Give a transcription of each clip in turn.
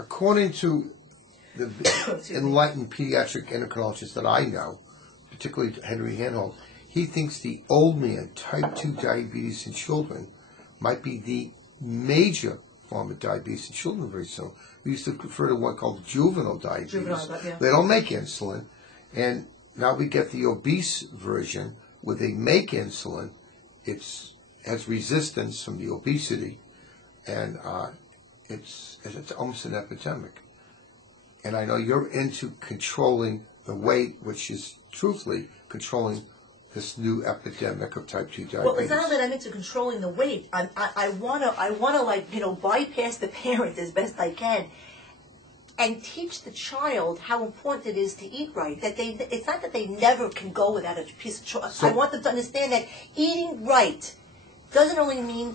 according to the enlightened pediatric endocrinologist that I know, particularly Henry Handhold, he thinks the old man, type 2 diabetes in children, might be the major form of diabetes in children very soon. We used to refer to one called juvenile diabetes. Yeah. They don't make insulin, and now we get the obese version where they make insulin. It has resistance from the obesity, and it's almost an epidemic. And I know you're into controlling the weight, which is truthfully controlling this new epidemic of type 2 diabetes. Well, it's not that I'm into controlling the weight. I wanna bypass the parent as best I can, and teach the child how important it is to eat right. It's not that they never can go without a piece of chocolate. I want them to understand that eating right doesn't only mean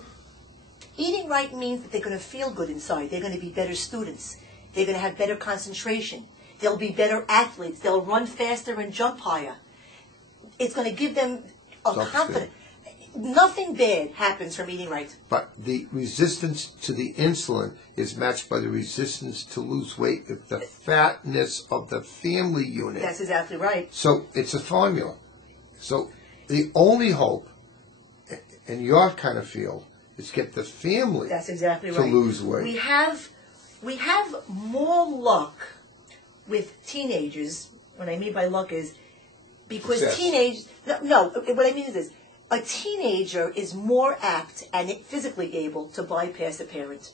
eating right means that they're going to feel good inside. They're going to be better students. They're going to have better concentration. They'll be better athletes. They'll run faster and jump higher. It's going to give them a confidence. Nothing bad happens from eating right. But the resistance to the insulin is matched by the resistance to lose weight of the fatness of the family unit. That's exactly right. So it's a formula. So the only hope in your kind of field is get the family That's exactly to right. lose weight. We have more luck with teenagers. What I mean by luck is because Success. what I mean is this. A teenager is more apt and physically able to bypass a parent.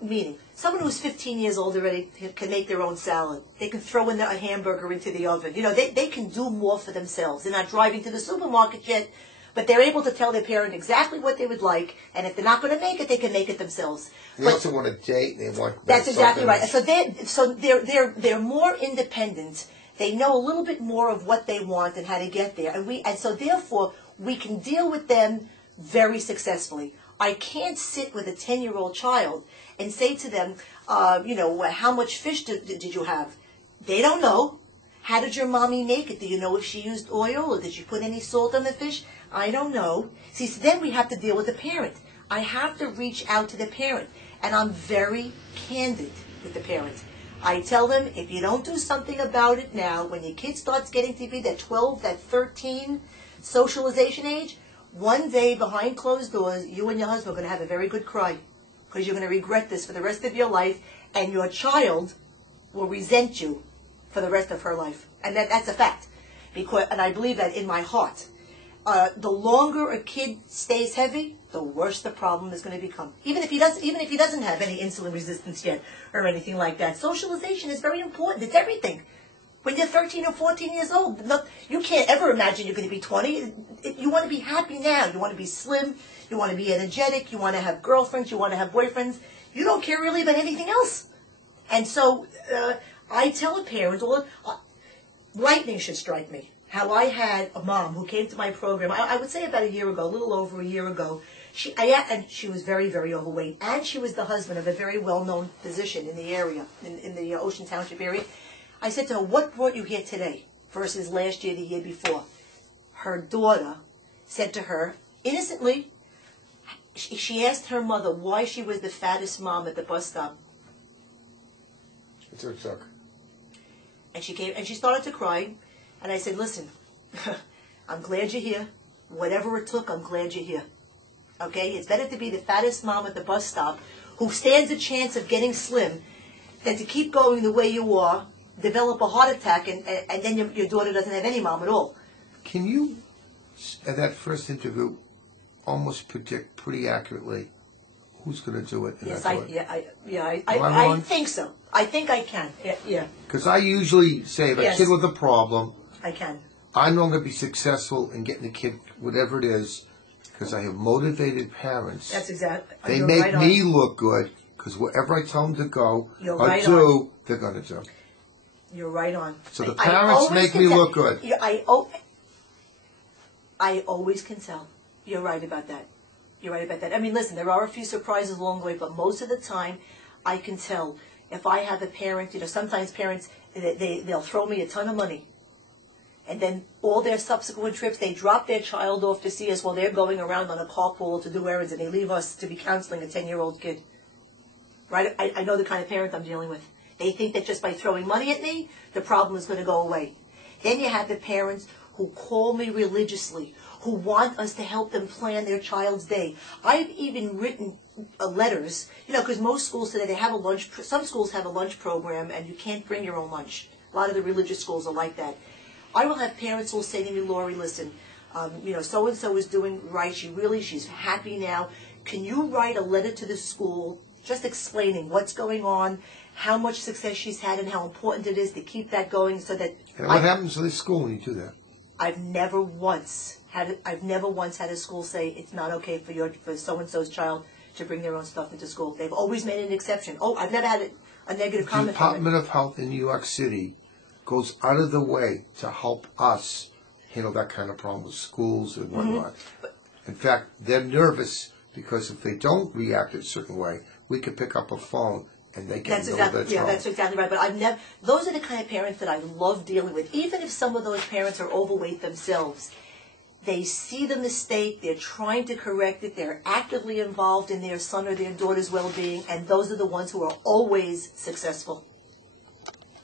Meaning, someone who's 15 years old already can make their own salad. They can throw in a hamburger into the oven. They can do more for themselves. They're not driving to the supermarket yet, but they're able to tell their parent exactly what they would like, and if they're not going to make it, they can make it themselves. They also want to date. They want. That's exactly right. So they're more independent. They know a little bit more of what they want and how to get there, and so therefore we can deal with them very successfully. I can't sit with a 10-year-old child and say to them, how much fish did you have? They don't know. How did your mommy make it? Do you know if she used oil or did she put any salt on the fish? I don't know. See, so then we have to deal with the parent. I have to reach out to the parent, and I'm very candid with the parent. I tell them, if you don't do something about it now, when your kid starts getting to be that 12, that 13 socialization age, one day behind closed doors, you and your husband are going to have a very good cry because you're going to regret this for the rest of your life, and your child will resent you for the rest of her life. And that's a fact. And I believe that in my heart. The longer a kid stays heavy, the worse the problem is going to become. Even if he doesn't have any insulin resistance yet or anything like that. Socialization is very important. It's everything. When you're 13 or 14 years old, you can't ever imagine you're going to be 20. You want to be happy now. You want to be slim. You want to be energetic. You want to have girlfriends. You want to have boyfriends. You don't care really about anything else. And so I tell a parent, lightning should strike me. How I had a mom who came to my program, I would say about a year ago, a little over a year ago. And she was very, very overweight. And she was the husband of a very well-known physician in the area, in the Ocean Township area. I said to her, what brought you here today versus last year, the year before? Her daughter said to her, innocently, she asked her mother why she was the fattest mom at the bus stop. It's her chuck. And she came, and she started to cry. And I said, listen, I'm glad you're here. Whatever it took, I'm glad you're here. Okay? It's better to be the fattest mom at the bus stop who stands a chance of getting slim than to keep going the way you are, develop a heart attack, and then your daughter doesn't have any mom at all. Can you, at that first interview, almost predict pretty accurately who's going to do it? Yes, I think so. I think I can. Yeah. Because I usually say, if a kid with a problem, I can. I'm not going to be successful in getting the kid, whatever it is, because I have motivated parents. That's exactly. They make me look good, because wherever I tell them to go or do, they're going to do. You're right on. So the parents make me look good. I always can tell. You're right about that. You're right about that. I mean, listen, there are a few surprises along the way, but most of the time, I can tell. If I have a parent, sometimes parents, they'll throw me a ton of money. And then all their subsequent trips, they drop their child off to see us while they're going around on a carpool to do errands, and they leave us to be counseling a 10-year-old kid. right? I know the kind of parent I'm dealing with. They think that just by throwing money at me, the problem is going to go away. Then you have the parents who call me religiously, who want us to help them plan their child's day. I've even written letters, because most schools today, they have a lunch, some schools have a lunch program and you can't bring your own lunch. A lot of the religious schools are like that. I will have parents who will say to me, Lori, listen, so-and-so is doing right, she's happy now. Can you write a letter to the school just explaining what's going on, how much success she's had, and how important it is to keep that going so that... And what happens to the school when you do that? I've never once had a school say it's not okay for so-and-so's child to bring their own stuff into school. They've always made an exception. Oh, I've never had a negative comment The Department of Health in New York City goes out of the way to help us handle that kind of problem with schools and whatnot. In fact, they're nervous because if they don't react a certain way, we could pick up a phone and they can know that's wrong. That's exactly right. But those are the kind of parents that I love dealing with. Even if some of those parents are overweight themselves, they see the mistake, they're trying to correct it, they're actively involved in their son or their daughter's well-being, and those are the ones who are always successful.